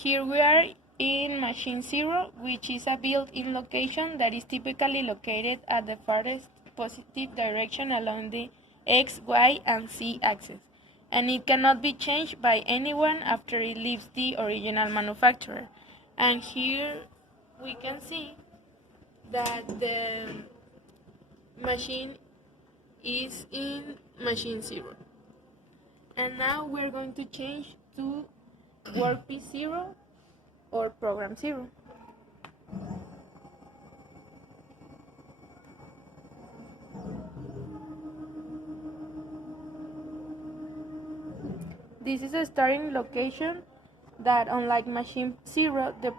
Here we are in machine 0, which is a built-in location that is typically located at the farthest positive direction along the X, Y, and Z axis, and it cannot be changed by anyone after it leaves the original manufacturer. And here we can see that the machine is in machine 0. And now we're going to change to workpiece 0 or program 0. This is a starting location that, unlike machine 0, the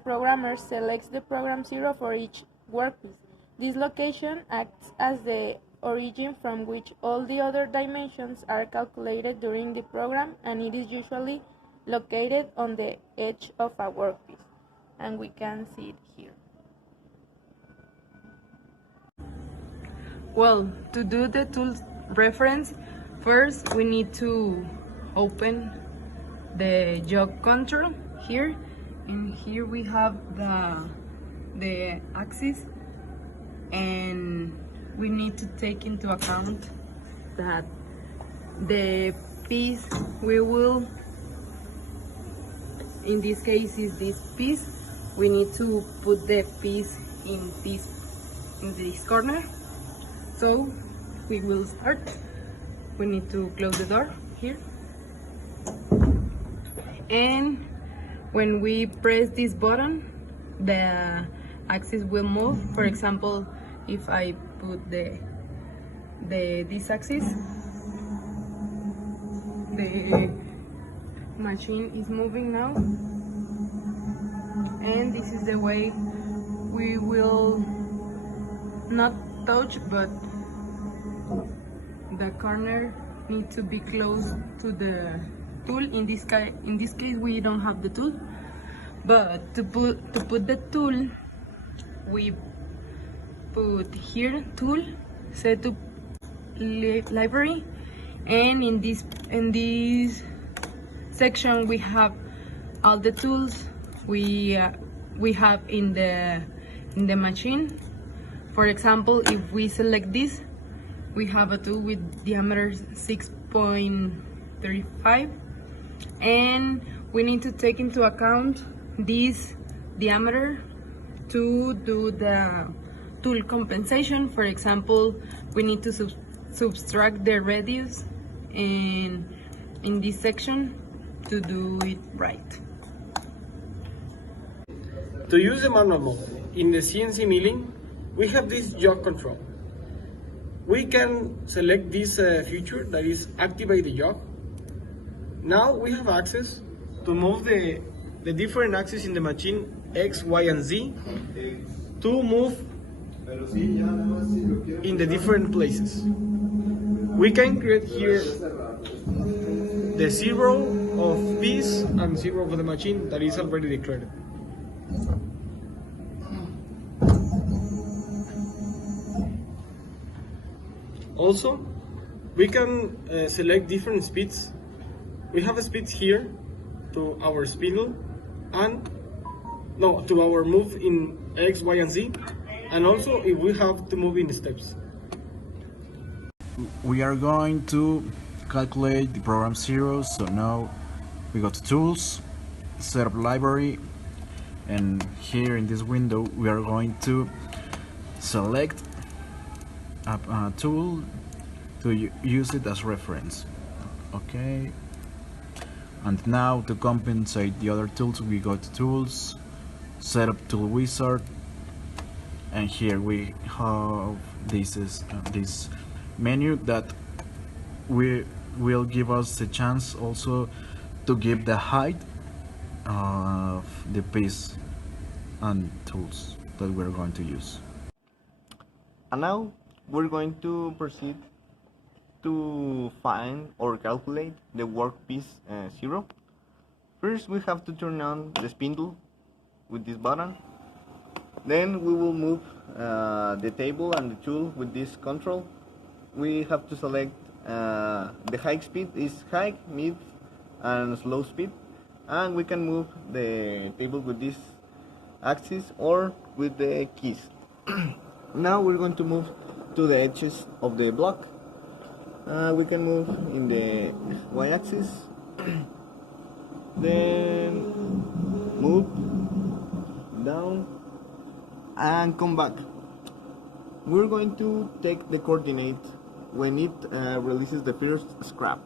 programmer selects the program 0 for each workpiece. This location acts as the origin from which all the other dimensions are calculated during the program, and it is usually located on the edge of a workpiece, and we can see it here. Well, to do the tool reference, first we need to open the jog control here, and here we have the axis, and we need to take into account that the piece we will, in this case is this piece, we need to put the piece in this corner. So we will start. We need to close the door here, and when we press this button, the axis will move. For example, if I put this axis, the machine is moving now, and this is the way we will not touch, but the corner needs to be close to the tool. In this case we don't have the tool, but to put the tool, we put here tool, set to library, and in this section we have all the tools we have in the machine. For example, if we select this, we have a tool with diameter 6.35, and we need to take into account this diameter to do the tool compensation. For example, we need to subtract the radius in this section to do it right. To use the manual mode in the CNC milling, we have this jog control. We can select this feature that is activate the jog. Now we have access to move the different axes in the machine X, Y, and Z to move in the different places. We can create here the 0 of piece and 0 of the machine that is already declared. Also, we can select different speeds. We have speeds here to our spindle and to our move in X, Y, and Z, and also if we have to move in the steps. We are going to calculate the program 0, so now we go to tools, setup library, and here in this window we are going to select a tool to use it as reference. Okay, and now to compensate the other tools, we go to tools, setup tool wizard, and here we have this menu that will give us the chance also to give the height of the piece and tools that we're going to use. And now we're going to proceed to find or calculate the workpiece 0. First we have to turn on the spindle with this button. Then we will move the table and the tool with this control. We have to select the high speed is high, mid, and slow speed, and we can move the table with this axis or with the keys. Now we're going to move to the edges of the block. We can move in the y-axis, then move down and come back. We're going to take the coordinate when it releases the first scrap.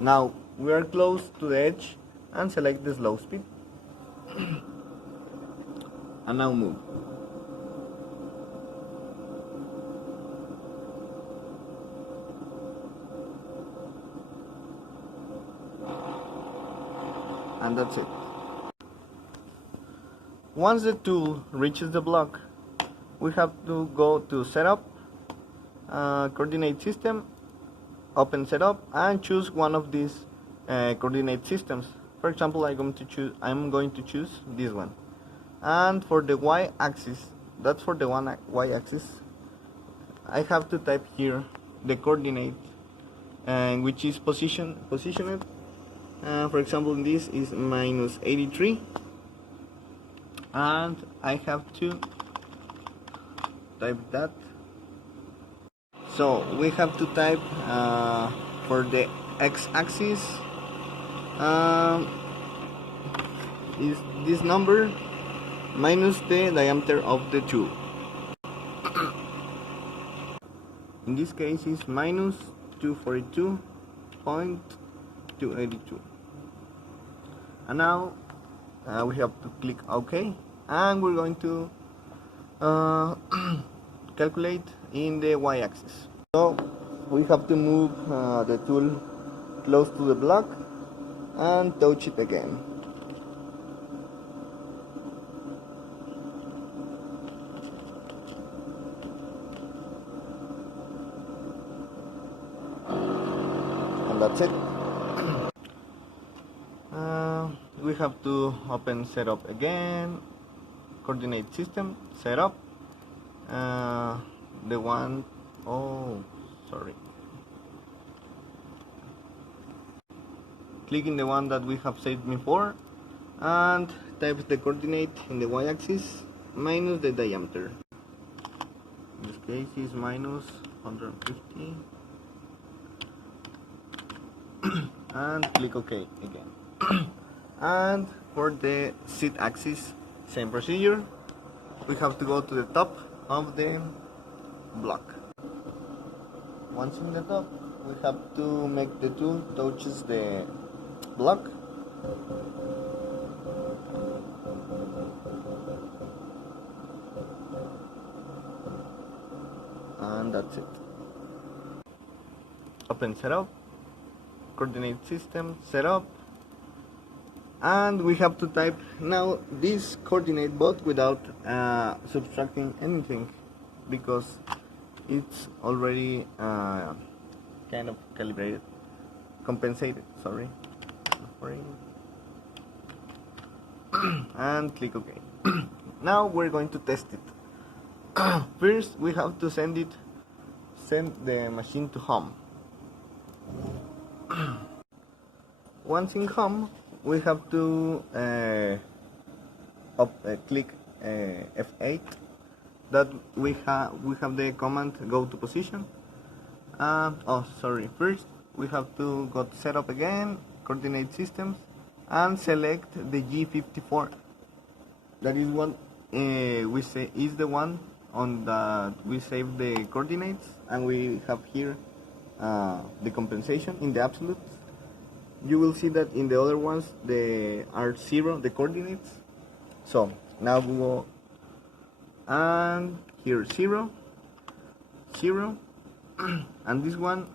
Now we are close to the edge and select the slow speed. And now move. And that's it. Once the tool reaches the block, we have to go to Setup, Coordinate System, Open Setup, and choose one of these coordinate systems. For example, I'm going to choose this one. And for the y-axis, that's for the y-axis, I have to type here the coordinate, which is positioned. For example, this is minus 83, and I have to type that. So we have to type for the x-axis is this number minus the diameter of the tool. In this case is minus 242.282. And now we have to click OK, and we're going to calculate in the y-axis. So we have to move the tool close to the block and touch it again. And that's it. We have to open Setup again, Coordinate System, Setup, the one, click in the one that we have saved before and type the coordinate in the y-axis minus the diameter. In this case is minus 150 and click OK again. And for the z-axis, same procedure. We have to go to the top of the block. Once in the top, we have to make the tool touches the block. And that's it. Open Setup, Coordinate System, Setup, and we have to type now this coordinate but without subtracting anything, because it's already kind of compensated, and click OK. Now we're going to test it. First we have to send the machine to home. Once in home, we have to click F8. That we have the command go to position. First we have to go to Setup again, Coordinate Systems, and select the G54. That is one is the one on that we save the coordinates, and we have here the compensation in the absolutes. You will see that in the other ones they are 0, the coordinates. So now we go and here 0, 0, and this one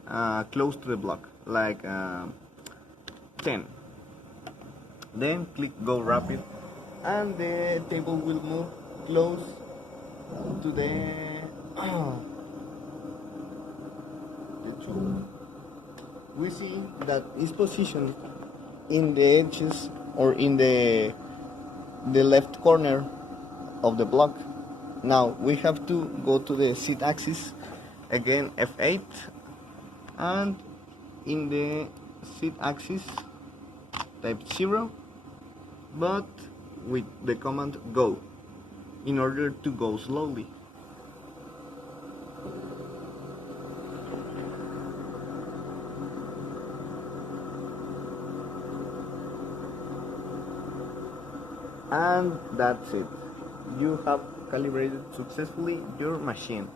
close to the block, like 10. Then click Go Rapid, and the table will move close to the tool. We see that it's positioned in the edges or in the left corner of the block. Now we have to go to the z-axis again, F8, and in the z-axis type 0, but with the command go, in order to go slowly. And that's it. You have calibrated successfully your machine.